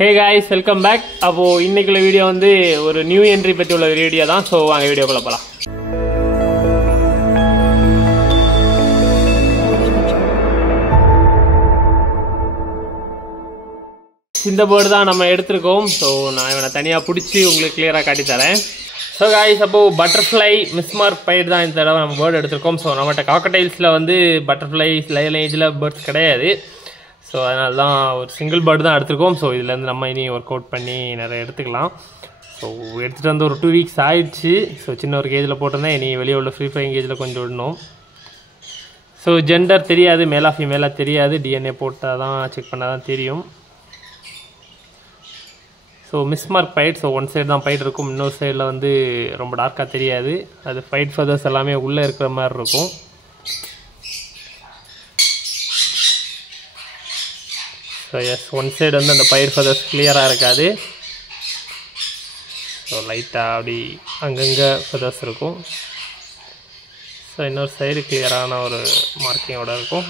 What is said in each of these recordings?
Hey guys, welcome back. அப்போ இன்னைக்குள்ள video வந்து ஒரு நியூ என்ட்ரி பத்தி உள்ள வீடியோ தான். சோ வாங்க வீடியோக்குள்ள போலாம். இந்த போர்டு தான் நம்ம எடுத்துறோம். சோ நான் இவனை தனியா பிடிச்சி உங்களுக்கு கிளியரா காட்டி தரேன். So guys, அப்போ பட்டர்ஃப்ளை மிஸ்மார்க் பைட் தான் இந்த தடவை நம்ம பேர்டு எடுத்துறோம். சோ நம்மட்ட காக்கடைல்ஸ்ல வந்து பட்டர்ஃப்ளை லைனேஜ்ல பேர்ட்ஸ் கிடையாது. ஸோ அதனால தான் ஒரு சிங்கிள் பேர்டு தான் எடுத்துருக்கோம். ஸோ இதுலேருந்து நம்ம இனி ஒர்க் அவுட் பண்ணி நிறைய எடுத்துக்கலாம். ஸோ எடுத்துகிட்டு வந்து ஒரு 2 வீக்ஸ் ஆயிடுச்சு. ஸோ சின்ன ஒரு கேஜில் போட்டிருந்தேன். இனி வெளியே உள்ள ஃப்ரீ ஃப்ளைங் கேஜில் கொஞ்சம் விடணும். ஸோ ஜெண்டர் தெரியாது, மேலா ஃபீமேலாக தெரியாது. டிஎன்ஏ போட்டால் தான் செக் பண்ணால் தான் தெரியும். So mismark pied. So one side தான் பைட் இருக்கும், இன்னொரு சைடில் வந்து ரொம்ப டார்க்காக தெரியாது. அது ஃபைட் ஃபெதர்ஸ் எல்லாமே உள்ளே இருக்கிற மாதிரி இருக்கும். ஸோ எஸ், ஒன் சைடு வந்து அந்த பயிர் ஃபெதர்ஸ் கிளியராக இருக்காது. ஸோ லைட்டாக அப்படி அங்கங்கே ஃபெதர்ஸ் இருக்கும். ஸோ இன்னொரு சைடு கிளியரான ஒரு மார்க்கிங்கோடு இருக்கும்.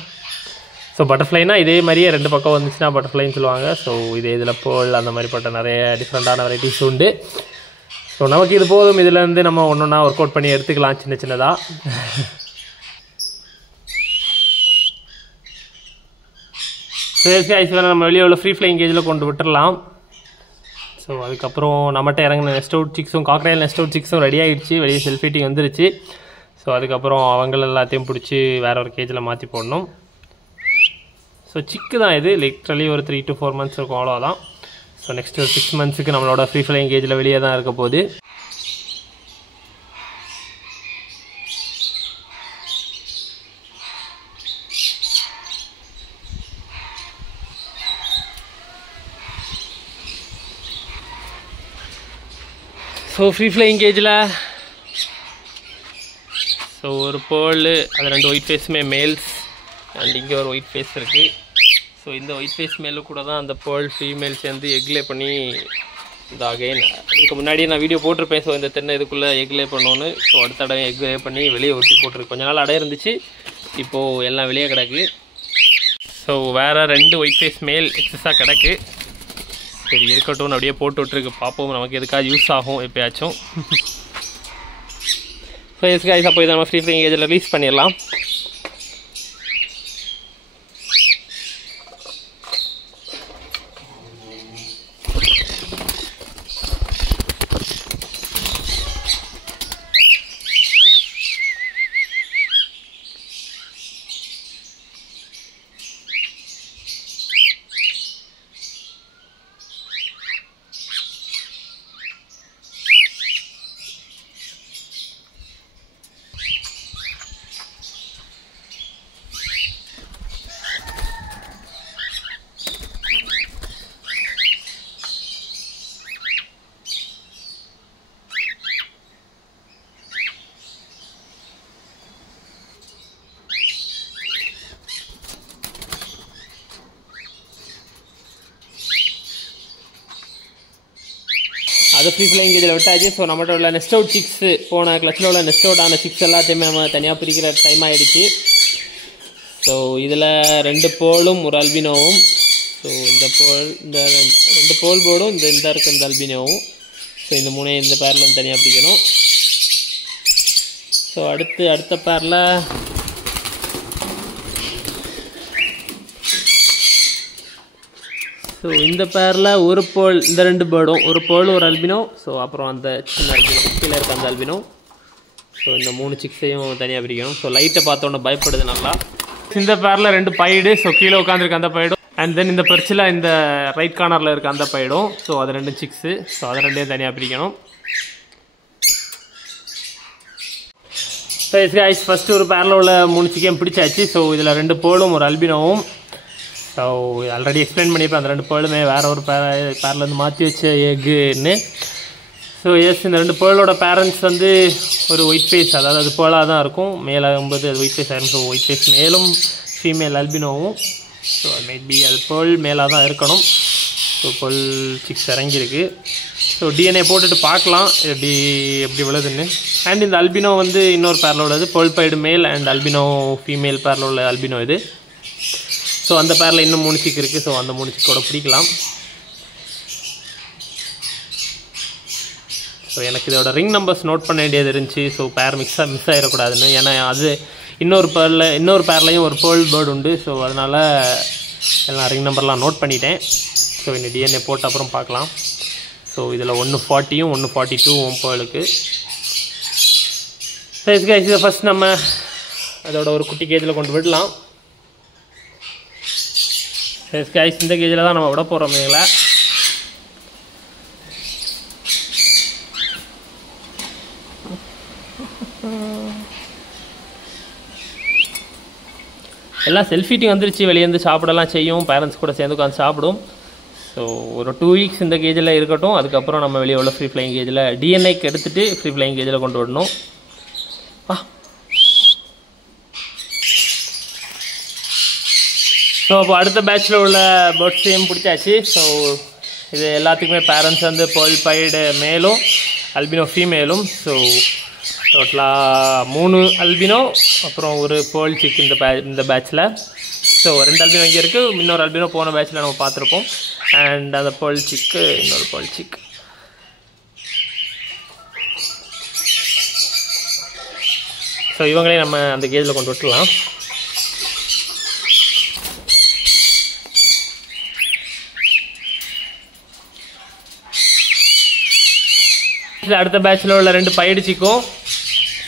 ஸோ பட்டர்ஃப்ளைனா இதே மாதிரியே 2 பக்கம் வந்துச்சுன்னா பட்டர்ஃப்ளைன்னு சொல்லுவாங்க. ஸோ இதே இதில் போல் அந்த மாதிரிப்பட்ட நிறைய டிஃப்ரெண்ட்டான வெரைட்டிஸ் உண்டு. ஸோ நமக்கு இது போதும். இதுலேருந்து நம்ம ஒன்று ஒன்றா ஒர்க் அவுட் பண்ணி எடுத்துக்கலாம் சின்ன சின்னதாக. நம்ம வெளியே உள்ள ஃப்ரீ ஃப்ளைங் கேஜில் கொண்டு விட்டுடலாம். ஸோ அதுக்கப்புறம் நம்மகிட்ட இறங்கின நெஸ்ட் அவுட் சிக்ஸும் காக்கடைல் நெஸ்ட் அவுட் சிக்ஸும் ரெடி ஆகிடுச்சு. வெளியே செல்ஃப் ஃபீட்டிங் வந்துருச்சு. ஸோ அதுக்கப்புறம் அவங்கள எல்லாத்தையும் பிடிச்சி வேறு ஒரு கேஜில் மாற்றி போடணும். ஸோ சிக்கு தான் இது. லிட்ரலி ஒரு 3 to 4 months இருக்கும், அவ்வளோதான். ஸோ நெக்ஸ்ட் ஒரு 6 monthsக்கு நம்மளோட ஃப்ரீ ஃப்ளைங் கேஜில் வெளியே தான் இருக்க போகுது. ஸோ ஃப்ரீ ஃப்ளைங் கேஜில் ஸோ ஒரு பேர்ல், அது 2 ஒயிட் ஃபேஸுமே மேல்ஸ். அண்ட் இங்கே ஒரு ஒயிட் ஃபேஸ் இருக்குது. ஸோ இந்த ஒயிட் ஃபேஸ் மேலும் கூட தான் அந்த பேர்ல் ஃபீமேல் சேர்ந்து எக்லே பண்ணி இந்த அகைன் இதுக்கு முன்னாடியே நான் வீடியோ போட்டிருப்பேன். ஸோ இந்த தென்னை இதுக்குள்ளே எக்லே பண்ணோன்னு. ஸோ அடுத்த தடவை எக்லே பண்ணி வெளியே ஒட்டி போட்டிருக்கு. கொஞ்ச நாள் அடைய இருந்துச்சு, இப்போது எல்லாம் வெளியே கிடக்கு. ஸோ வேறு 2 ஒயிட் ஃபேஸ் மேல் எக்ஸஸாக கிடக்கு. சரி இருக்கட்டும், அப்படியே போட்டு விட்டுருக்கு. பார்ப்போம் நமக்கு எதுக்காக யூஸ் ஆகும் எப்போயாச்சும். ஸோ எஸ் கைஸ், அப்போ இதை நம்ம ஃப்ரீ ஃப்ளைங் கேஜில் ரிலீஸ் பண்ணிடலாம். அது ஃப்ரீ ஃப்ளைங் கேஜில் விட்டாச்சு. ஸோ நம்மகிட்ட உள்ள நெஸ்ட் அவுட் சிக்ஸு, போன கிளச்சில் உள்ள நெஸ்ட் அவுட் ஆன சிக்ஸ் எல்லாத்தையுமே நம்ம தனியாக பிரிக்கிற டைம் ஆகிடுச்சு. ஸோ இதில் 2 போலும் ஒரு அல்பினோவும். ஸோ இந்த 2 போல் போர்டும் இந்த இருக்க இந்த அல்பினோவும். ஸோ இந்த 3 இந்த பேரில் தனியாக பிரிக்கணும். ஸோ அடுத்த பேரில் ஸோ இந்த பேரில் ஒரு போல், இந்த 2 பேர்டும், ஒரு போல் ஒரு அல்பினோ. ஸோ அப்புறம் அந்த சின்ன அல்பினோ கீழே இருக்க அந்த அல்பினோ. ஸோ இந்த 3 சிக்ஸையும் தனியாக பிரிக்கணும். ஸோ லைட்டை பார்த்தோன்னே பயப்படுது நல்லா. இந்த பேரில் 2 பைடு. ஸோ கீழே உட்காந்துருக்க அந்த பைடும், அண்ட் தென் இந்த பெர்ச்சில் இந்த ரைட் கார்னரில் இருக்க அந்த பைடும். ஸோ அது 2 சிக்ஸு. ஸோ அதை 2ஐயும் தனியாக பிரிக்கணும். ஸோ எஸ் கைஸ், ஃபஸ்ட்டு ஒரு பேரில் உள்ள 3 சிக்கையும் பிடிச்சாச்சு. ஸோ இதில் 2 போலும் ஒரு அல்பினோவும். ஸோ ஆல்ரெடி எக்ஸ்பிளைன் பண்ணியிருப்பேன், அந்த 2 பேர்லுமே வேறு ஒரு பேர்லேருந்து மாற்றி வச்ச எக்குன்னு. ஸோ எஸ், இந்த 2 பேர்லோட பேரண்ட்ஸ் வந்து ஒரு ஒயிட் ஃபேஸ், அதாவது அது பேர்லாக தான் இருக்கும். மேலாகும்போது அது ஒயிட் ஃபேஸ் ஆகிடும். ஸோ ஒயிட் ஃபேஸ் மேலும் ஃபீமேல் அல்பினோவும். ஸோ அது மேபி அது பேர்ல் மேலாக தான் இருக்கணும். ஸோ பேர்ல் சிக்ஸ் இறங்கியிருக்கு. ஸோ டிஎன்ஏ போட்டுட்டு பார்க்கலாம் எப்படி விழுதுன்னு. அண்ட் இந்த அல்பினோ வந்து இன்னொரு பேரில் உள்ளது, pearl male and albino female பேரில் உள்ள அல்பினோ இது. ஸோ அந்த பேரில் இன்னும் 3 சிக் இருக்குது. ஸோ அந்த 3 சிக்கோட பிடிக்கலாம். ஸோ எனக்கு இதோட ரிங் நம்பர்ஸ் நோட் பண்ண வேண்டியது இருந்துச்சு. ஸோ பேர் மிஸ் ஆகிடக்கூடாதுன்னு. ஏன்னா அது இன்னொரு பேர்லையும் ஒரு பேர்ல் பேர்டு உண்டு. ஸோ அதனால் எல்லாம் ரிங் நம்பர்லாம் நோட் பண்ணிட்டேன். ஸோ இந்த டிஎன்ஏ போட்ட அப்புறம் பார்க்கலாம். ஸோ இதில் 140யும் 142வும் பேர்லுக்கு. சரி கைஸ், இதை ஃபஸ்ட் நம்ம அதோட ஒரு குட்டி கேஜில் கொண்டு விடலாம். சரி கைஸ், இந்த கேஜில் தான் நம்ம விட போகிறோம். இதில் எல்லாம் செல்ஃபீட்டிங் வந்துருச்சு. வெளியேருந்து சாப்பிடலாம் செய்யும். பேரண்ட்ஸ் கூட சேர்ந்து உட்காந்து சாப்பிடும். ஸோ ஒரு 2 வீக்ஸ் இந்த கேஜில் இருக்கட்டும். அதுக்கப்புறம் நம்ம வெளியே உள்ள ஃப்ரீ ஃப்ளைங் கேஜில் டிஎன்ஏக்கு எடுத்துகிட்டு ஃப்ரீ ஃப்ளைங் கேஜில் கொண்டு விடணும். ஸோ அப்போ அடுத்த பேட்சில் உள்ள பேர்ட்ஸையும் பிடிச்சாச்சு. ஸோ இது எல்லாத்துக்குமே பேரண்ட்ஸ் வந்து பேர்ல் பைடு மேலும் அல்பினோ ஃபீமேலும். ஸோ டோட்டலாக 3 அல்பினோ அப்புறம் ஒரு பேர்ல் சிக் இந்த பேட்சில். ஸோ 2 அல்பினோ இங்கே இருக்குது. இன்னொரு அல்பினோ போன பேட்சில் நம்ம பார்த்துருப்போம். அண்ட் அந்த பேர்ல் சிக்கு இன்னொரு பேர்ல் சிக். ஸோ இவங்களே நம்ம அந்த கேஜில் கொண்டு விட்டுலாம். அடுத்த பேட்சில் உள்ள 2 பைடு சிக்கும்.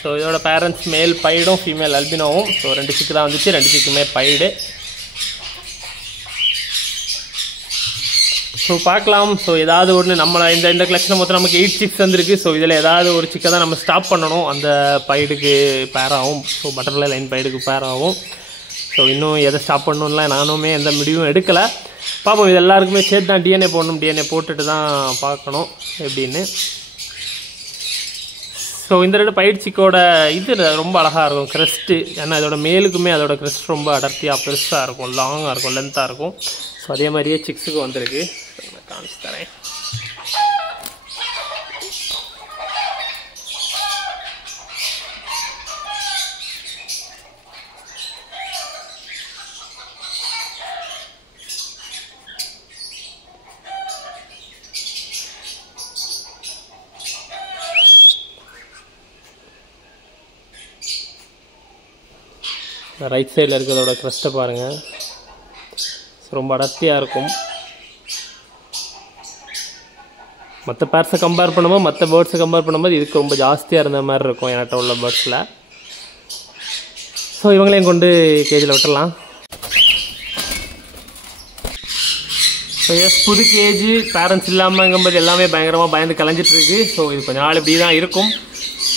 ஸோ இதோட பேரண்ட்ஸ் மேல் பைடும் ஃபீமேல் அல்பினோவும். ஸோ 2 சிக்கு தான் வந்துச்சு. 2 சிக்குமே பைடு. ஸோ பார்க்கலாம். ஸோ ஏதாவது ஒன்று நம்ம இந்த கலெக்ஷன் மொத்தம் நமக்கு 8 சிக்ஸ் வந்துருக்கு. ஸோ இதில் ஏதாவது ஒரு சிக்கை தான் நம்ம ஸ்டாப் பண்ணணும். அந்த பைடுக்கு பேராகும். ஸோ பட்டர்ஃப்ளை லைன் பைடுக்கு பேராகும். ஸோ இன்னும் எதை ஸ்டாப் பண்ணணும்லாம் நானுமே எந்த முடிவும் எடுக்கலை. பார்ப்போம். இது எல்லாருக்குமே சேர்த்து தான் டிஎன்ஏ போடணும். டிஎன்ஏ போட்டுட்டு தான் பார்க்கணும் எப்படின்னு. ஸோ இந்த 2 பைடு சிக்கோட இது ரொம்ப அழகாக இருக்கும் க்ரெஸ்ட்டு. ஏன்னா இதோட மேலுக்குமே அதோட க்ரெஸ்ட் ரொம்ப அடர்த்தியாக பெருசாக இருக்கும், லாங்காக இருக்கும், லென்த்தாக இருக்கும். ஸோ அதே மாதிரியே சிக்ஸுக்கு வந்திருக்கு. நான் காமிச்சு தரேன். ரைட் சைடில் இருக்கிறதோட க்ரஸ்ட்டை பாருங்கள். ரொம்ப அடர்த்தியாக இருக்கும். மற்ற பேர்ஸை கம்பேர் பண்ணும்போது, மற்ற பேர்ட்ஸை கம்பேர் பண்ணும்போது இதுக்கு ரொம்ப ஜாஸ்தியாக இருந்த மாதிரி இருக்கும் என்கிட்ட உள்ள பேர்ட்ஸில். ஸோ இவங்களையும் கொண்டு கேஜில் விட்டுடலாம். ஸோ புது கேஜி பேரண்ட்ஸ் இல்லாமங்கும்போது எல்லாமே பயங்கரமாக பயந்து கலைஞ்சிட்ருக்கு. ஸோ இது கொஞ்ச நாள் இப்படி தான் இருக்கும்.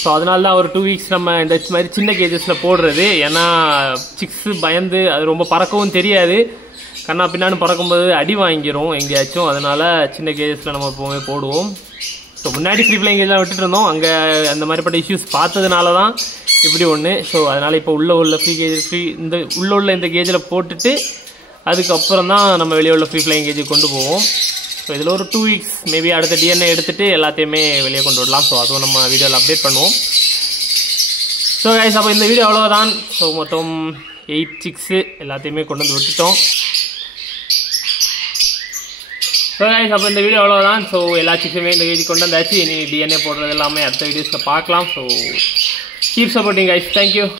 ஸோ அதனால தான் ஒரு 2 வீக்ஸ் நம்ம இந்த மாதிரி சின்ன கேஜஸில் போடுறது. ஏன்னா சிக்ஸு பயந்து அது ரொம்ப பறக்கவும் தெரியாது. கண்ணா பின்னான்னு பறக்கும்போது அடி வாங்கிடும் எங்கேயாச்சும். அதனால் சின்ன கேஜஸில் நம்ம எப்போவுமே போடுவோம். ஸோ முன்னாடி ஃப்ரீ ஃப்ளைங் கேஜெலாம் விட்டுட்டு இருந்தோம். அங்கே அந்த மாதிரிப்பட்ட இஷ்யூஸ் பார்த்ததுனால தான் இப்படி ஒன்று. ஸோ அதனால் இப்போ உள்ள இந்த கேஜில் போட்டுட்டு அதுக்கப்புறம் தான் நம்ம வெளியே உள்ள ஃப்ரீ ஃப்ளைங் கேஜுக்கு கொண்டு போவோம். ஸோ இதில் ஒரு 2 வீக்ஸ் மேபி அடுத்த டிஎன்ஏ எடுத்துகிட்டு எல்லாத்தையுமே வெளியே கொண்டு விடலாம். ஸோ அதுவும் நம்ம வீடியோவில் அப்டேட் பண்ணுவோம். ஸோ கைஸ், அப்போ இந்த வீடியோ அவ்வளோதான். ஸோ மொத்தம் 8 சிக்ஸு எல்லாத்தையுமே கொண்டு வந்து விட்டுட்டோம். ஸோ கைஸ், அப்போ இந்த வீடியோ அவ்வளோதான். ஸோ எல்லா சிக்ஸுமே இந்த வீடியோ கொண்டு வந்தாச்சு. இனி டிஎன்ஏ போடுறது எல்லாமே அடுத்த வீடியோஸில் பார்க்கலாம். So keep supporting guys. Thank you.